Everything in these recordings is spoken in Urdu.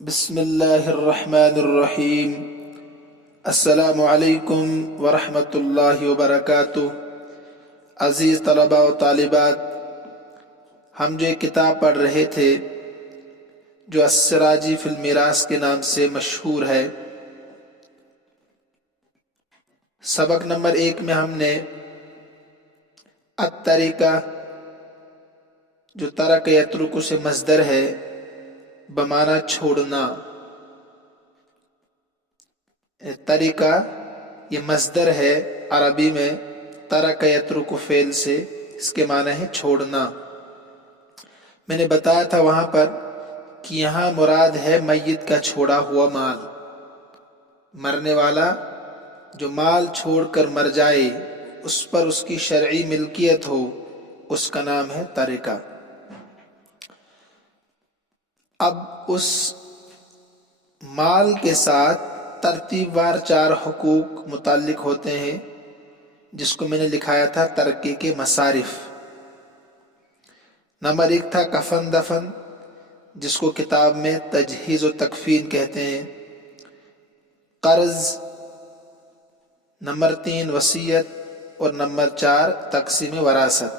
بسم اللہ الرحمن الرحیم۔ السلام علیکم ورحمۃ اللہ وبرکاتہ۔ عزیز طلباء و طالبات، ہم جو ایک کتاب پڑھ رہے تھے جو السراجی فی المیراث کے نام سے مشہور ہے، سبق نمبر 1 میں ہم نے الطریقہ جو ترک یترک سے مصدر ہے بمعنی چھوڑنا، طریقہ یہ مصدر ہے عربی میں، ترک یترک فعل سے، اس کے معنی ہے چھوڑنا۔ میں نے بتایا تھا وہاں پر کہ یہاں مراد ہے میت کا چھوڑا ہوا مال، مرنے والا جو مال چھوڑ کر مر جائے اس پر اس کی شرعی ملکیت ہو، اس کا نام ہے ترکہ۔ اب اس مال کے ساتھ ترتیب وار 4 حقوق متعلق ہوتے ہیں، جس کو میں نے لکھایا تھا ترکے کے مصارف۔ نمبر 1 تھا کفن دفن، جس کو کتاب میں تجہیز و تکفین کہتے ہیں، قرض، نمبر 3 وصیت، اور نمبر 4 تقسیم وراثت۔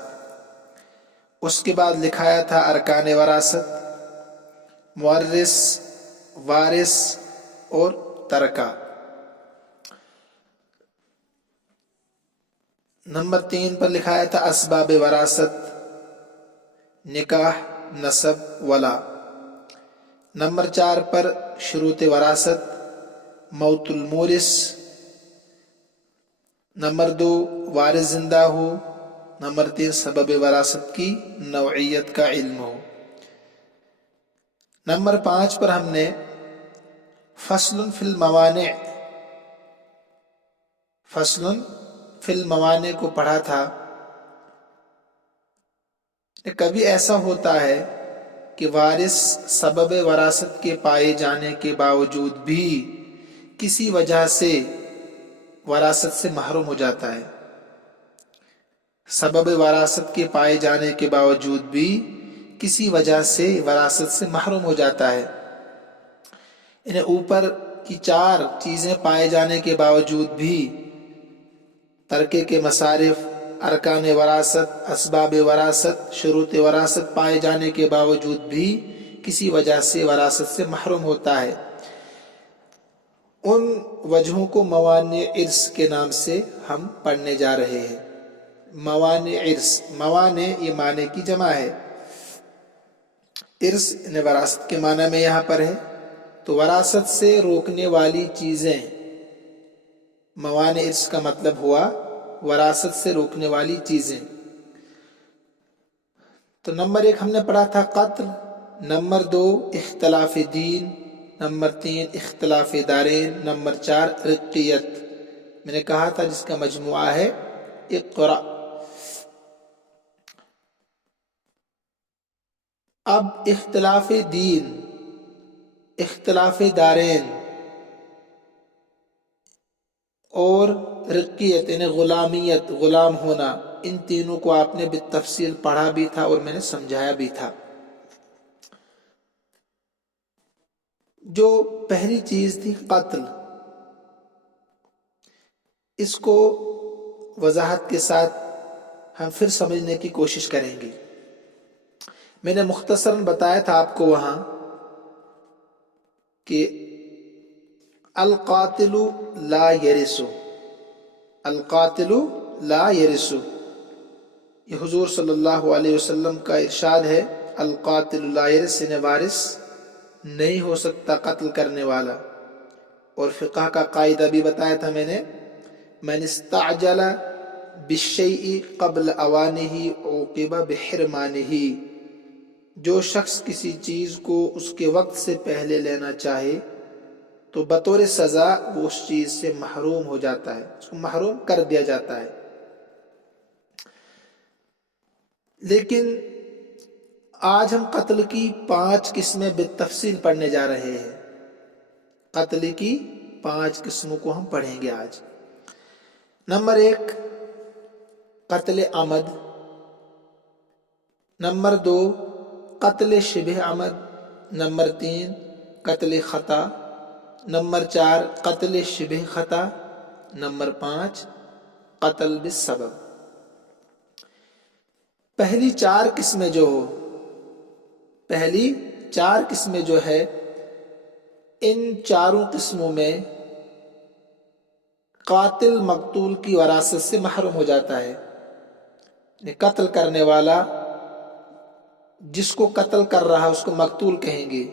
اس کے بعد لکھایا تھا ارکان وراثت، مورث، وارث اور ترکہ۔ نمبر 3 پر لکھایا تھا اسباب وراثت، نکاح، نسب، ولا۔ نمبر 4 پر شروط وراثت، موت المورث۔ نمبر 2 وارث زندہ ہو۔ نمبر 3 سبب وراثت کی نوعیت کا علم ہو۔ نمبر 5 پر ہم نے فصل فی الموانع، فصل فی الموانع کو پڑھا تھا۔ کبھی ایسا ہوتا ہے کہ وارث سبب وراثت کے پائے جانے کے باوجود بھی کسی وجہ سے وراثت سے محروم ہو جاتا ہے، سبب وراثت کے پائے جانے کے باوجود بھی کسی وجہ سے وراثت سے محروم ہو جاتا ہے۔ انہیں اوپر کی 4 چیزیں پائے جانے کے باوجود بھی، ترکے کے مصارف، ارکان وراثت، اسباب وراثت، شروط وراثت پائے جانے کے باوجود بھی کسی وجہ سے وراثت سے محروم ہوتا ہے، ان وجہوں کو موانع ارث کے نام سے ہم پڑھنے جا رہے ہیں۔ موانع ارث، موانع یہ معنی کی جمع ہے، ارث یعنی وراثت کے معنی میں یہاں پر ہے، تو وراثت سے روکنے والی چیزیں، موانع ارث کا مطلب ہوا وراثت سے روکنے والی چیزیں۔ تو نمبر 1 ہم نے پڑھا تھا قتل، نمبر 2 اختلاف دین، نمبر 3 اختلاف دارین، نمبر 4 رقیت۔ میں نے کہا تھا جس کا مجموعہ ہے اقرا۔ اب اختلاف دین، اختلاف دارین اور رقیت یعنی غلامیت، غلام ہونا، ان تینوں کو آپ نے بالتفصیل پڑھا بھی تھا اور میں نے سمجھایا بھی تھا۔ جو پہلی چیز تھی قتل، اس کو وضاحت کے ساتھ ہم پھر سمجھنے کی کوشش کریں گے۔ میں نے مختصراً بتایا تھا آپ کو وہاں کہ القاتل لا یرث، القاتل لا یرث، یہ حضور صلی اللہ علیہ وسلم کا ارشاد ہے، القاتل لا یرث یعنی وارث نہیں ہو سکتا قتل کرنے والا۔ اور فقہ کا قاعدہ بھی بتایا تھا میں نے، من استعجل بالشیء قبل اوانہ عوقب بحرمانہ، جو شخص کسی چیز کو اس کے وقت سے پہلے لینا چاہے تو بطور سزا وہ اس چیز سے محروم ہو جاتا ہے، اس کو محروم کر دیا جاتا ہے۔ لیکن آج ہم قتل کی 5 قسمیں بالتفصیل پڑھنے جا رہے ہیں، قتل کی 5 قسموں کو ہم پڑھیں گے آج۔ نمبر 1 قتل عمد، نمبر 2 قتل شبہ عمد، نمبر 3 قتل خطا، نمبر 4 قتل شبہ خطا، نمبر 5 قتل بالسبب۔ پہلی 4 قسمیں جو ہے ان چاروں قسموں میں قاتل مقتول کی وراثت سے محروم ہو جاتا ہے۔ قتل کرنے والا جس کو قتل کر رہا اس کو مقتول کہیں گے،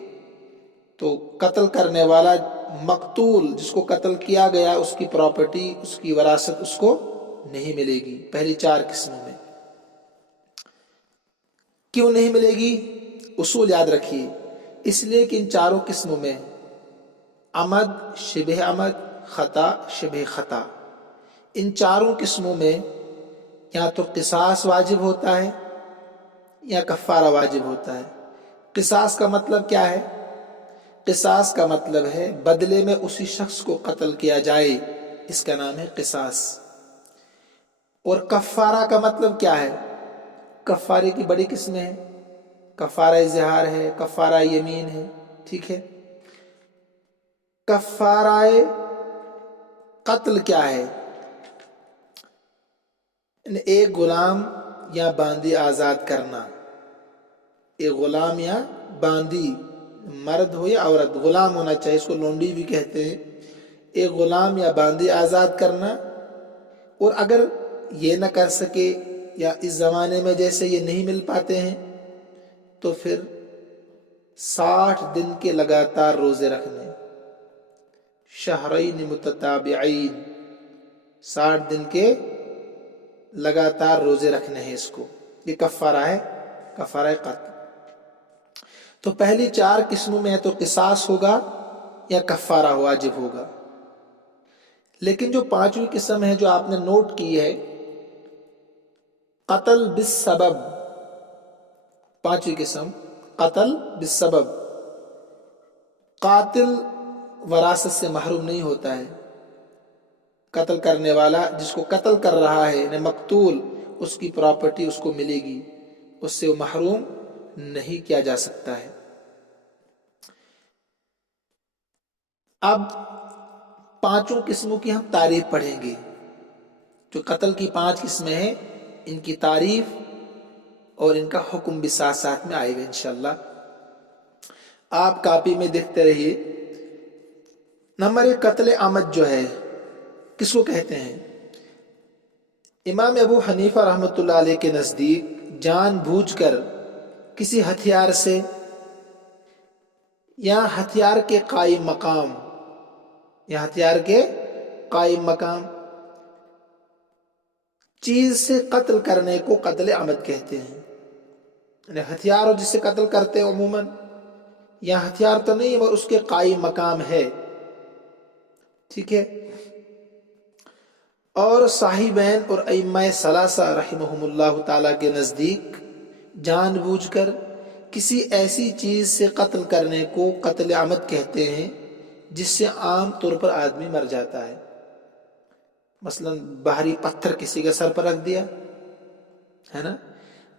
تو قتل کرنے والا مقتول جس کو قتل کیا گیا اس کی پراپرٹی، اس کی وراثت اس کو نہیں ملے گی پہلی 4 قسموں میں۔ کیوں نہیں ملے گی؟ اصول یاد رکھیے، اس لیے کہ ان چاروں قسموں میں عمد، شبہ عمد، خطا، شبہ خطا، ان چاروں قسموں میں یا تو قصاص واجب ہوتا ہے یا کفارہ واجب ہوتا ہے۔ قصاص کا مطلب کیا ہے؟ قصاص کا مطلب ہے بدلے میں اسی شخص کو قتل کیا جائے، اس کا نام ہے قصاص۔ اور کفارہ کا مطلب کیا ہے؟ کفارے کی بڑی قسمیں ہیں، کفارہ ظہار ہے، کفارہ یمین ہے، ٹھیک ہے۔ کفارہ قتل کیا ہے؟ ایک غلام یا باندی آزاد کرنا، ایک غلام یا باندی، مرد ہو یا عورت، غلام ہونا چاہیے، اس کو لونڈی بھی کہتے ہیں۔ ایک غلام یا باندی آزاد کرنا، اور اگر یہ نہ کر سکے یا اس زمانے میں جیسے یہ نہیں مل پاتے ہیں تو پھر 60 دن کے لگاتار روزے رکھنے، شہرین متتابعین، 60 دن کے لگاتار روزے رکھنے ہیں اس کو، یہ کفارہ ہے، کفارہ قتل۔ تو پہلی 4 قسموں میں تو قصاص ہوگا یا کفارہ واجب ہوگا، لیکن جو 5ویں قسم ہے جو آپ نے نوٹ کی ہے، قتل بالسبب، 5ویں قسم قتل بالسبب، قاتل وراثت سے محروم نہیں ہوتا ہے۔ قتل کرنے والا جس کو قتل کر رہا ہے یعنی مقتول، اس کی پراپرٹی اس کو ملے گی، اس سے وہ محروم نہیں کیا جا سکتا ہے۔ اب 5 قسموں کی ہم تعریف پڑھیں گے۔ جو قتل کی 5 قسمیں ہیں ان کی تعریف اور ان کا حکم بھی ساتھ ساتھ میں آئے گا انشاءاللہ۔ آپ کاپی میں دیکھتے رہیے۔ نمبر 1 قتل عمد جو ہے کس کو کہتے ہیں؟ امام ابو حنیفہ رحمۃ اللہ علیہ کے نزدیک جان بوجھ کر کسی ہتھیار سے یا ہتھیار کے قائم مقام چیز سے قتل کرنے کو قتل عمد کہتے ہیں۔ یعنی ہتھیار جس سے قتل کرتے ہیں عموماً، یا ہتھیار تو نہیں مگر اس کے قائم مقام ہے، ٹھیک ہے۔ اور صاحبین اور ائمہ ثلاثہ رحمہم اللہ تعالی کے نزدیک جان بوجھ کر کسی ایسی چیز سے قتل کرنے کو قتل عمد کہتے ہیں جس سے عام طور پر آدمی مر جاتا ہے۔ مثلا باہری پتھر کسی کے سر پر رکھ دیا ہے نا،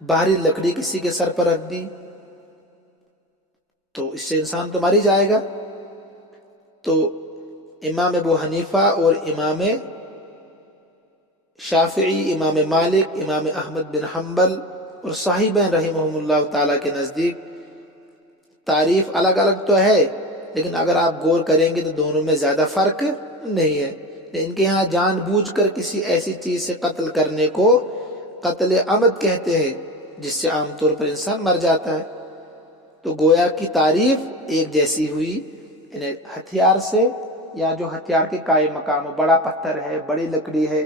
باہری لکڑی کسی کے سر پر رکھ دی تو اس سے انسان تو مر ہی جائے گا۔ تو امام ابو حنیفہ اور امام شافعی، امام مالک، امام احمد بن حنبل اور صاحبین رحمہم اللہ تعالیٰ کے نزدیک تعریف الگ الگ تو ہے، لیکن اگر آپ غور کریں گے تو دونوں میں زیادہ فرق نہیں ہے۔ ان کے ہاں جان بوجھ کر کسی ایسی چیز سے قتل کرنے کو قتل عمد کہتے ہیں جس سے عام طور پر انسان مر جاتا ہے۔ تو گویا کی تعریف ایک جیسی ہوئی، یعنی ہتھیار سے یا جو ہتھیار کے قائم مقام ہو، بڑا پتھر ہے، بڑی لکڑی ہے،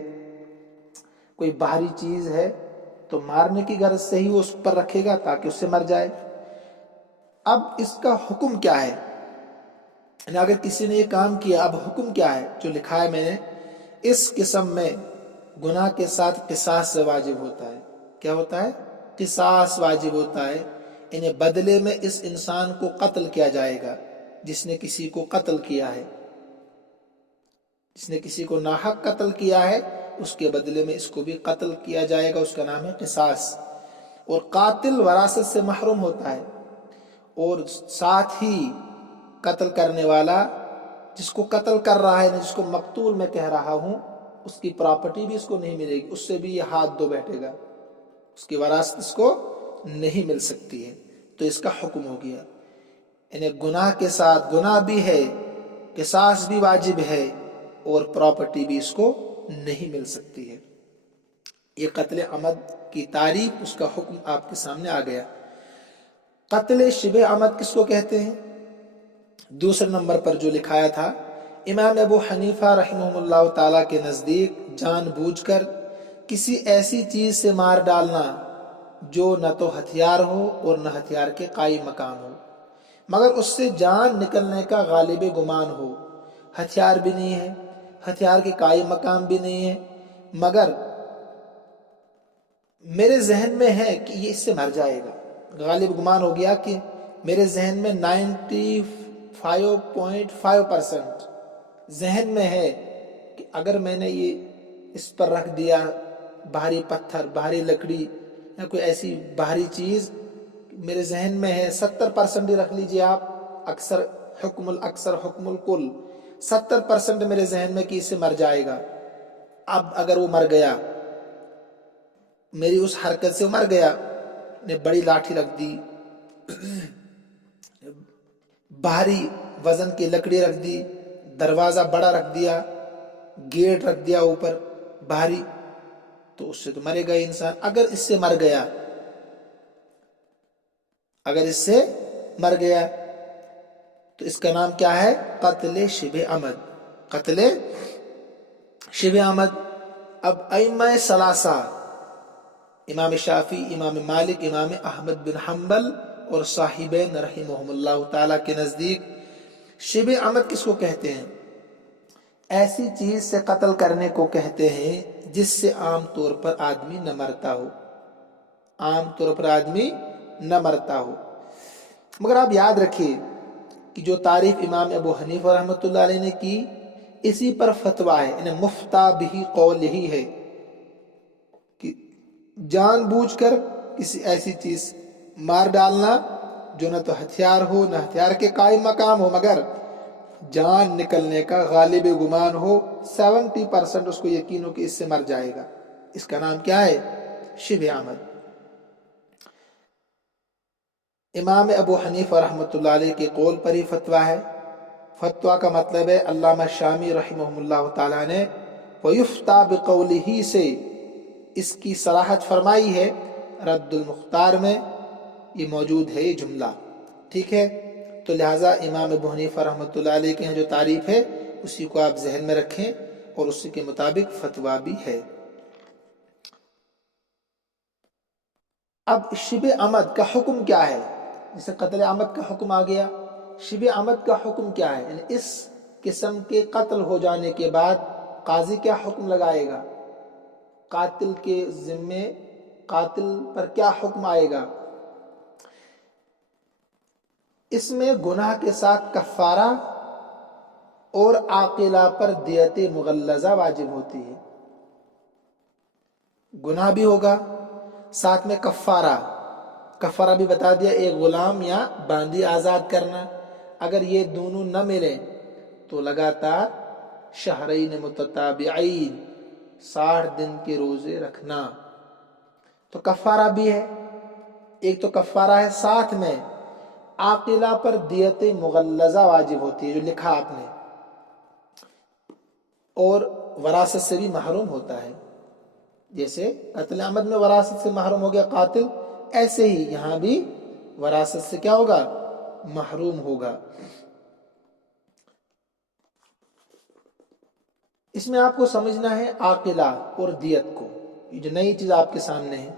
کوئی باہری چیز ہے تو مارنے کی غرض سے ہی وہ اس پر رکھے گا تاکہ اس سے مر جائے۔ اب اس کا حکم کیا ہے؟ یعنی اگر کسی نے یہ کام کیا اب حکم کیا ہے؟ جو لکھا ہے میں نے، اس قسم میں گناہ کے ساتھ قصاص سے واجب ہوتا ہے۔ کیا ہوتا ہے؟ قصاص واجب ہوتا ہے، یعنی بدلے میں اس انسان کو قتل کیا جائے گا جس نے کسی کو قتل کیا ہے، جس نے کسی کو ناحق قتل کیا ہے اس کے بدلے میں اس کو بھی قتل کیا جائے گا، اس کا نام ہے قصاص۔ اور قاتل وراثت سے محروم ہوتا ہے، اور ساتھ ہی قتل کرنے والا جس کو قتل کر رہا ہے، جس کو مقتول میں کہہ رہا ہوں، اس کی پراپرٹی بھی اس کو نہیں ملے گی، اس سے بھی یہ ہاتھ دھو بیٹھے گا، اس کی وراثت اس کو نہیں مل سکتی ہے۔ تو اس کا حکم ہو گیا، یعنی گناہ کے ساتھ گناہ بھی ہے، قصاص بھی واجب ہے، اور پراپرٹی بھی اس کو نہیں مل سکتی ہے۔ یہ قتل عمد کی تعریف، اس کا حکم آپ کے سامنے آ گیا۔ قتل شبہ عمد کس کو کہتے ہیں؟ دوسرے نمبر پر جو لکھایا تھا، امام ابو حنیفہ رحمہ اللہ تعالیٰ کے نزدیک جان بوجھ کر کسی ایسی چیز سے مار ڈالنا جو نہ تو ہتھیار ہو اور نہ ہتھیار کے قائم مقام ہو، مگر اس سے جان نکلنے کا غالب گمان ہو، ہتھیار بھی نہیں ہے، ہتھیار کے قائم مقام بھی نہیں ہے، مگر میرے ذہن میں ہے کہ یہ اس سے مر جائے گا، غالب گمان ہو گیا کہ میرے ذہن میں 95.5% ذہن میں ہے کہ اگر میں نے یہ اس پر رکھ دیا، بھاری پتھر، بھاری لکڑی یا کوئی ایسی بھاری چیز میرے ذہن میں ہے، 70% ہی رکھ لیجئے آپ، اکثر حکم الاکثر حکم الکل، 70% میرے ذہن میں کہ اس سے مر جائے گا۔ اب اگر وہ مر گیا، میری اس حرکت سے مر گیا، نے بڑی لاٹھی رکھ دی، بھاری وزن کی لکڑی رکھ دی، دروازہ بڑا رکھ دیا، گیٹ رکھ دیا اوپر بھاری، تو اس سے تو مرے گا انسان۔ اگر اس سے مر گیا، اگر اس سے مر گیا تو اس کا نام کیا ہے؟ قتل شبہ عمد، قتل شبہ عمد۔ اب ائمہ ثلاثہ، امام شافعی، امام مالک، امام احمد بن حنبل اور صاحبین رحمہم اللہ تعالیٰ کے نزدیک شبہ عمد کس کو کہتے ہیں؟ ایسی چیز سے قتل کرنے کو کہتے ہیں جس سے عام طور پر آدمی نہ مرتا ہو، عام طور پر آدمی نہ مرتا ہو۔ مگر آپ یاد رکھیے کہ جو تعریف امام ابو حنیفہ رحمۃ اللہ علیہ نے کی، اسی پر فتویٰ ہے، انہیں مفتا بھی قول یہی ہے کہ جان بوجھ کر کسی ایسی چیز مار ڈالنا جو نہ تو ہتھیار ہو نہ ہتھیار کے قائم مقام ہو، مگر جان نکلنے کا غالب گمان ہو، 70% اس کو یقین ہو کہ اس سے مر جائے گا، اس کا نام کیا ہے؟ شبہ عمد۔ امام ابو حنیفہ رحمۃ اللہ علیہ کے قول پر ہی فتویٰ ہے۔ فتویٰ کا مطلب ہے علامہ شامی رحمہ اللہ تعالیٰ نے وَيُفْتَى بِقَوْلِهِ سے اس کی صراحت فرمائی ہے، رد المختار میں یہ موجود ہے یہ جملہ، ٹھیک ہے؟ تو لہٰذا امام ابو حنیفہ رحمۃ اللہ علیہ کے جو تعریف ہے اسی کو آپ ذہن میں رکھیں اور اسی کے مطابق فتویٰ بھی ہے۔ اب شبہ عمد کا حکم کیا ہے؟ جیسے قتل عمد کا حکم آ گیا، شبہ عمد کا حکم کیا ہے؟ یعنی اس قسم کے قتل ہو جانے کے بعد قاضی کیا حکم لگائے گا؟ قاتل کے ذمے، قاتل پر کیا حکم آئے گا؟ اس میں گناہ کے ساتھ کفارہ اور عاقلہ پر دیت مغلظہ واجب ہوتی ہے۔ گناہ بھی ہوگا، ساتھ میں کفارہ، کفارہ بھی بتا دیا، ایک غلام یا باندی آزاد کرنا۔ اگر یہ دونوں نہ ملیں تو لگاتار شہرین متتابعین، 60 دن کے روزے رکھنا۔ تو کفارہ بھی ہے، ایک تو کفارہ ہے، ساتھ میں عاقلہ پر دیت مغلظہ واجب ہوتی ہے جو لکھا آپ نے، اور وراثت سے بھی محروم ہوتا ہے۔ جیسے قتل عمد میں وراثت سے محروم ہو گیا قاتل، ایسے ہی یہاں بھی وراثت سے کیا ہوگا؟ محروم ہوگا۔ اس میں آپ کو سمجھنا ہے عاقلہ اور دیت کو، یہ جو نئی چیز آپ کے سامنے ہے۔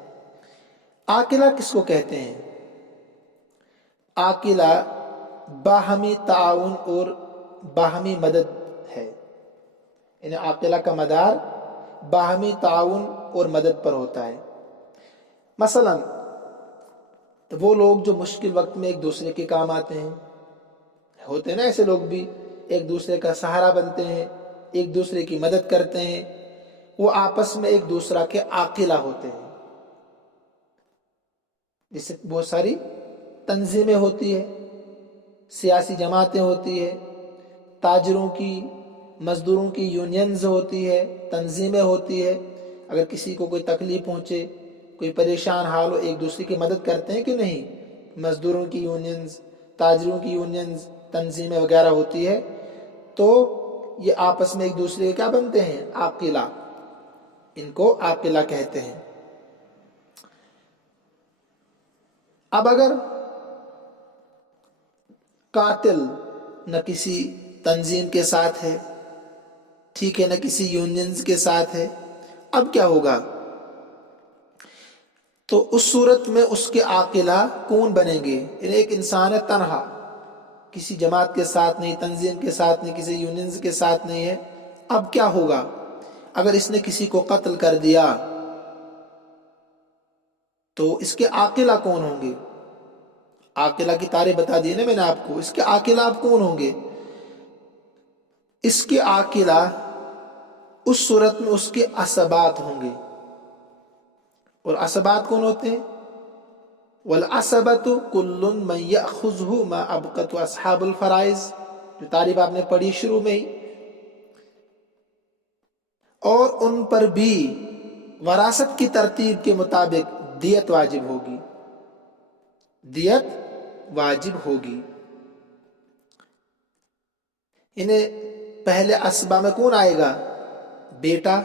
عاقلہ کس کو کہتے ہیں؟ عاقلہ باہمی تعاون اور باہمی مدد ہے، یعنی عاقلہ کا مدار باہمی تعاون اور مدد پر ہوتا ہے۔ مثلا وہ لوگ جو مشکل وقت میں ایک دوسرے کے کام آتے ہیں، ہوتے ہیں نا ایسے لوگ بھی، ایک دوسرے کا سہارا بنتے ہیں، ایک دوسرے کی مدد کرتے ہیں، وہ آپس میں ایک دوسرے کے عاقلہ ہوتے ہیں۔ جس سے بہت ساری تنظیمیں ہوتی ہیں، سیاسی جماعتیں ہوتی ہے، تاجروں کی، مزدوروں کی یونینز ہوتی ہے، تنظیمیں ہوتی ہے. اگر کسی کو کوئی تکلیف پہنچے، کوئی پریشان حال ہو، ایک دوسرے کی مدد کرتے ہیں کہ نہیں؟ مزدوروں کی یونینز، تاجروں کی یونینز، تنظیمیں وغیرہ ہوتی ہے. تو یہ آپس میں ایک دوسرے کے کیا بنتے ہیں؟ عاقلہ. ان کو عاقلہ کہتے ہیں. اب اگر قاتل نہ کسی تنظیم کے ساتھ ہے، ٹھیک ہے، نہ کسی یونینز کے ساتھ ہے، اب کیا ہوگا؟ تو اس صورت میں اس کے عاقلہ کون بنیں گے؟ یعنی ایک انسان ہے تنہا، کسی جماعت کے ساتھ نہیں، تنظیم کے ساتھ نہیں، کسی یونینز کے ساتھ نہیں ہے. اب کیا ہوگا اگر اس نے کسی کو قتل کر دیا؟ تو اس کے عاقلہ کون ہوں گے؟ عاقلہ کی تعریف بتا دی نا میں نے آپ کو. اس کے عاقلہ اب کون ہوں گے؟ اس کے عاقلہ اس صورت میں اس کے عصبات ہوں گے. اور عصبات کون ہوتے ہیں؟ والعصبة كل من يأخذه ما أبقت أصحاب الفرائض، جو تعریف آپ نے پڑھی شروع میں ہی. اور ان پر بھی وراثت کی ترتیب کے مطابق دیت واجب ہوگی. دیت واجب ہوگی. انہیں پہلے اسبا میں کون آئے گا؟ بیٹا،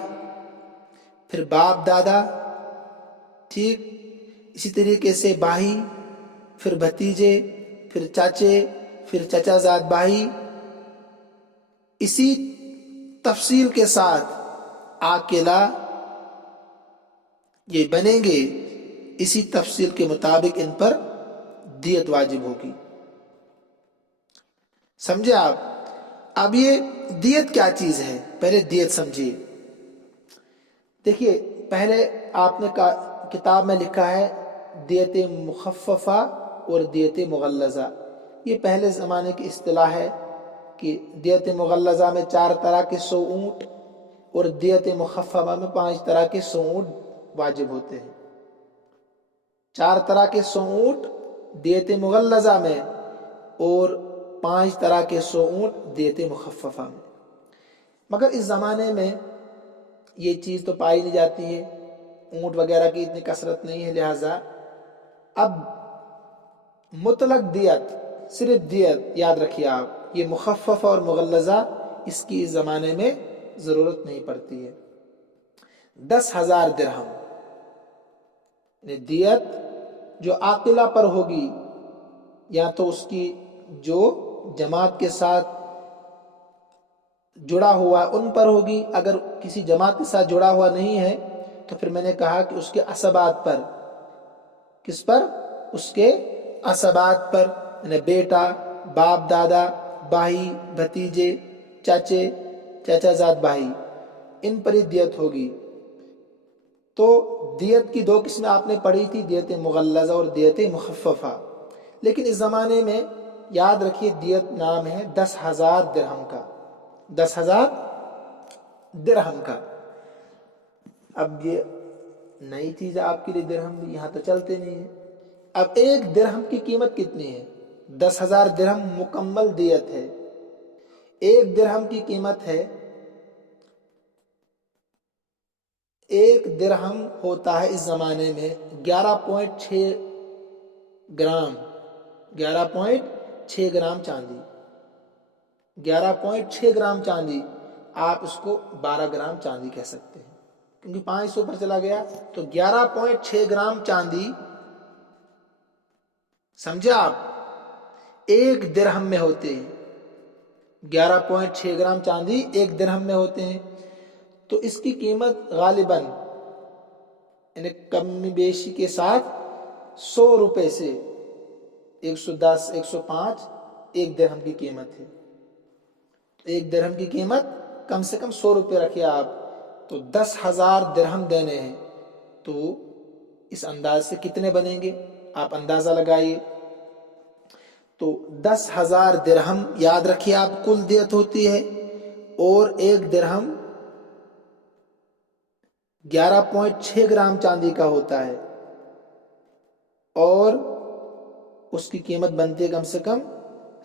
پھر باپ دادا، ٹھیک، اسی طریقے سے بھائی، پھر بھتیجے، پھر چاچے، پھر چچا زاد بھائی. اسی تفصیل کے ساتھ عاقلہ یہ بنیں گے. اسی تفصیل کے مطابق ان پر دیت واجب ہوگی. سمجھے آپ؟ اب یہ دیت کیا چیز ہے؟ پہلے دیت سمجھیے. دیکھیے، پہلے آپ نے کتاب میں لکھا ہے دیت مخففہ اور دیت مغلظہ. یہ پہلے زمانے کی اصطلاح ہے کہ دیت مغلظہ میں 4 طرح کے 100 اونٹ اور دیت مخففہ میں 5 طرح کے 100 اونٹ واجب ہوتے ہیں. 4 طرح کے 100 اونٹ دیت مغلظہ میں اور 5 طرح کے 100 اونٹ دیت مخففہ میں. مگر اس زمانے میں یہ چیز تو پائی نہیں جاتی ہے، اونٹ وغیرہ کی اتنی کثرت نہیں ہے، لہٰذا اب مطلق دیت، صرف دیت یاد رکھیے آپ، یہ مخففہ اور مغلظہ اس کی اس زمانے میں ضرورت نہیں پڑتی ہے. 10,000 درہم دیت جو عاقلہ پر ہوگی، یا تو اس کی جو جماعت کے ساتھ جڑا ہوا ان پر ہوگی. اگر کسی جماعت کے ساتھ جڑا ہوا نہیں ہے تو پھر میں نے کہا کہ اس کے عصبات پر. کس پر؟ اس کے عصبات پر، یعنی بیٹا، باپ دادا، بھائی، بھتیجے، چاچے، چچا زاد بھائی، ان پر ہی دیت ہوگی. تو دیت کی 2 قسمیں آپ نے پڑھی تھی، دیت مغلظہ اور دیت مخففہ. لیکن اس زمانے میں یاد رکھیے دیت نام ہے 10,000 درہم کا. 10,000 درہم کا. اب یہ نئی چیز ہے آپ کے لیے درہم بھی، یہاں تو چلتے نہیں ہیں. اب ایک درہم کی قیمت کتنی ہے؟ 10,000 درہم مکمل دیت ہے. ایک درہم کی قیمت ہے، ایک درہم ہوتا ہے اس زمانے میں 11.6 گرام. 11.6 گرام چاندی. 11.6 گرام چاندی، آپ اس کو 12 گرام چاندی کہہ سکتے ہیں کیونکہ 500 پر چلا گیا. تو 11.6 گرام چاندی، سمجھے آپ، ایک درہم میں ہوتے ہیں. 11.6 گرام چاندی ایک درہم میں ہوتے ہیں. تو اس کی قیمت غالباً یعنی کم بیشی کے ساتھ 100 روپے سے 110 105 ایک درہم کی قیمت ہے. ایک درہم کی قیمت کم سے کم 100 روپے رکھے آپ. تو 10,000 درہم دینے ہیں تو اس انداز سے کتنے بنیں گے آپ اندازہ لگائیے. تو 10,000 درہم یاد رکھیے آپ کل دیت ہوتی ہے، اور ایک درہم 11.6 گرام چاندی کا ہوتا ہے، اور اس کی قیمت بنتی ہے کم سے کم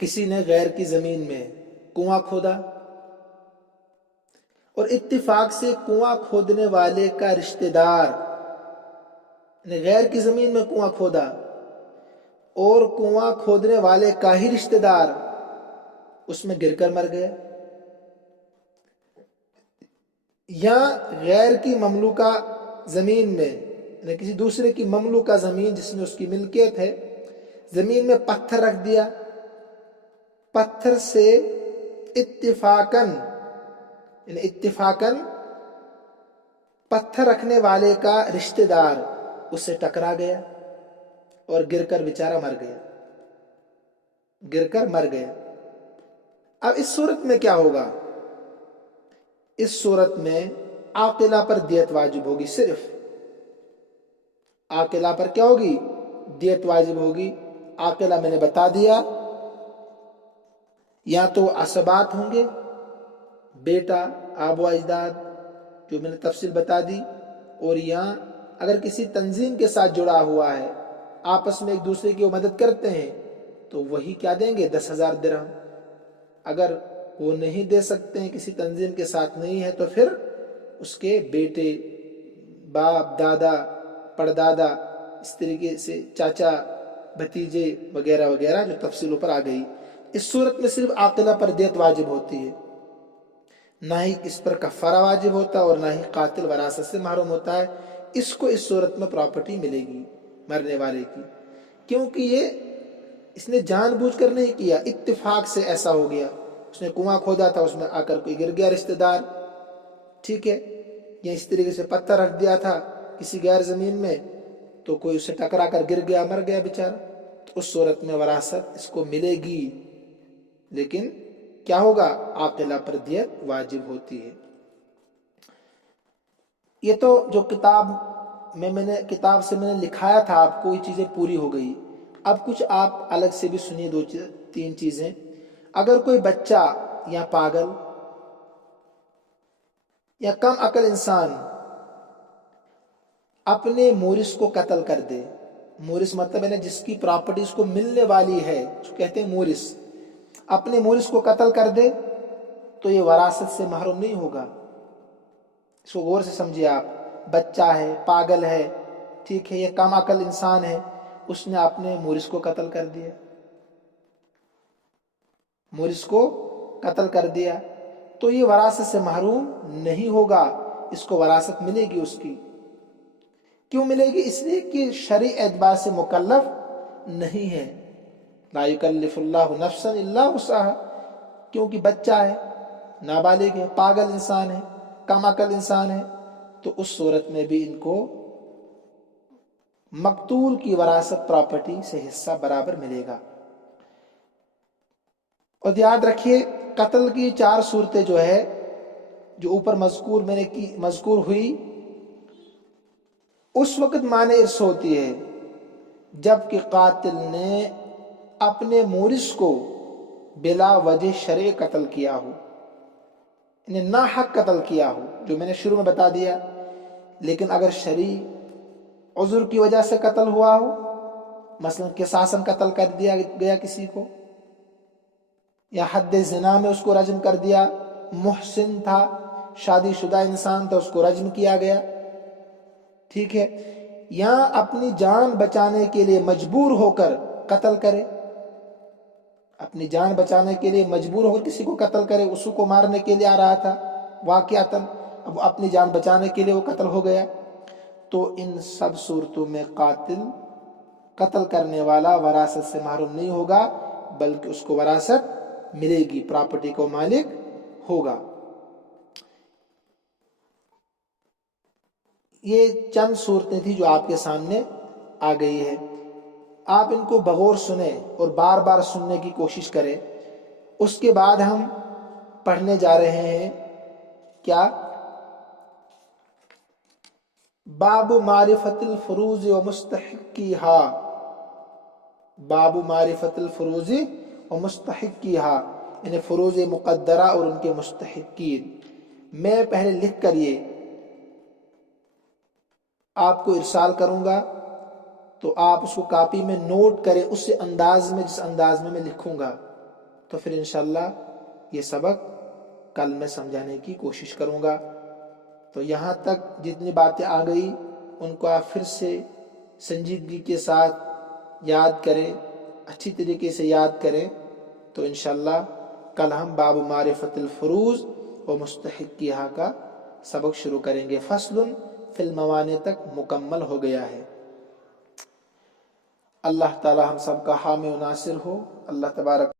کسی نے غیر کی زمین میں کنواں کھودا اور اتفاق سے کنواں کھودنے والے کا رشتہ دار نے غیر کی زمین میں کنواں کھودا اور کنواں کھودنے والے کا ہی رشتہ دار اس میں گر کر مر گیا، یا غیر کی مملوکہ زمین میں یعنی کسی دوسرے کی مملوکہ زمین جس میں اس کی ملکیت ہے، زمین میں پتھر رکھ دیا، پتھر سے اتفاقاً پتھر رکھنے والے کا رشتہ دار اس سے ٹکرا گیا اور گر کر بیچارہ مر گیا۔ اب اس صورت میں کیا ہوگا؟ اس صورت میں عاقلہ پر دیت واجب ہوگی، صرف عاقلہ پر کیا ہوگی؟ دیت واجب ہوگی۔ عاقلہ میں نے بتا دیا، یا تو عصبات ہوں گے، بیٹا، آب و اجداد، جو میں نے تفصیل بتا دی، اور یا اگر کسی تنظیم کے ساتھ جڑا ہوا ہے، آپس میں ایک دوسرے کی وہ مدد کرتے ہیں، تو وہی کیا دیں گے؟ 10,000 درہم۔ اگر وہ نہیں دے سکتے ہیں، کسی تنظیم کے ساتھ نہیں ہے، تو پھر اس کے بیٹے، باپ، دادا، پردادا، اس طریقے سے چاچا، بھتیجے وغیرہ وغیرہ، جو تفصیل اوپر آ گئی۔ اس صورت میں صرف عاقلہ پر دیت واجب ہوتی ہے، نہ ہی اس پر کفارہ واجب ہوتا اور نہ ہی قاتل وراثت سے محروم ہوتا ہے۔ اس کو اس صورت میں پراپرٹی ملے گی مرنے والے کی، کیونکہ یہ اس نے جان بوجھ کر نہیں کیا، اتفاق سے ایسا ہو گیا۔ اس نے کنواں کھودا تھا، اس میں آ کر کوئی گر گیا رشتہ دار، ٹھیک ہے، یا اس طریقے سے پتھر رکھ دیا تھا کسی غیر زمین میں، تو کوئی اسے ٹکرا کر گر گیا، مر گیا بیچارہ، تو اس صورت میں وراثت اس کو ملے گی، لیکن کیا ہوگا؟ عاقلہ پر دیت واجب ہوتی ہے۔ یہ تو جو کتاب سے میں نے لکھایا تھا آپ کو، یہ چیزیں پوری ہو گئی۔ اب کچھ آپ الگ سے بھی سنیے، تین چیزیں۔ اگر کوئی بچہ یا پاگل یا کم عقل انسان اپنے مورث کو قتل کر دے، مورث مطلب ہے نا جس کی پراپرٹی اس کو ملنے والی ہے، جو کہتے ہیں مورث، اپنے مورث کو قتل کر دے تو یہ وراثت سے محروم نہیں ہوگا۔ اس کو غور سے سمجھیے آپ۔ بچہ ہے، پاگل ہے، ٹھیک ہے، یہ کم عقل انسان ہے، اس نے اپنے مورث کو قتل کر دیا، تو یہ وراثت سے محروم نہیں ہوگا، اس کو وراثت ملے گی اس کی۔ کیوں ملے گی؟ اس لیے کہ شرعی اعتبار سے مکلف نہیں ہے، لا یکلف اللہ نفسا الا وسعها، کیونکہ بچہ ہے، نابالغ ہے، پاگل انسان ہے، کم عقل انسان ہے، تو اس صورت میں بھی ان کو مقتول کی وراثت پراپرٹی سے حصہ برابر ملے گا۔ اور یاد رکھیے، قتل کی 4 صورتیں جو اوپر مذکور ہوئی، اس وقت معنی ارث ہوتی ہے جب کہ قاتل نے اپنے مورث کو بلا وجہ شرعی قتل کیا ہو، یعنی ناحق قتل کیا ہو، جو میں نے شروع میں بتا دیا۔ لیکن اگر شرعی عذر کی وجہ سے قتل ہوا ہو، مثلا قصاصاً قتل کر دیا گیا کسی کو، یا حد زنا میں اس کو رجم کر دیا، محسن تھا، شادی شدہ انسان تھا، اس کو رجم کیا گیا، ٹھیک ہے، یا اپنی جان بچانے کے لیے مجبور ہو کر قتل کرے، اپنی جان بچانے کے لیے مجبور ہو کر کسی کو قتل کرے، اس کو مارنے کے لیے آ رہا تھا واقعتاً، اب اپنی جان بچانے کے لیے وہ قتل ہو گیا، تو ان سب صورتوں میں قتل کرنے والا وراثت سے محروم نہیں ہوگا، بلکہ اس کو وراثت ملے گی، پراپرٹی کو مالک ہوگا۔ یہ چند صورتیں تھیں جو آپ کے سامنے آ گئی ہے، آپ ان کو بغور سنیں اور بار بار سننے کی کوشش کریں۔ اس کے بعد ہم پڑھنے جا رہے ہیں کیا؟ باب معرفت الفروض و مستحقیہا، باب معرفت الفروض و مستحقیہا، یعنی فروض مقدرہ اور ان کے مستحقین۔ میں پہلے لکھ کر یہ آپ کو ارسال کروں گا، تو آپ اس کو کاپی میں نوٹ کریں، اس انداز میں جس انداز میں میں لکھوں گا، تو پھر انشاءاللہ یہ سبق کل میں سمجھانے کی کوشش کروں گا۔ تو یہاں تک جتنی باتیں آ گئی ان کو آپ پھر سے سنجیدگی کے ساتھ یاد کریں، اچھی طریقے سے یاد کریں، تو انشاءاللہ کل ہم باب معرفت الفروض و مستحقیہا کا سبق شروع کریں گے۔ فصل فی الموانع تک مکمل ہو گیا ہے۔ اللہ تعالی ہم سب کا حامی و ناصر ہو۔ اللہ تبارک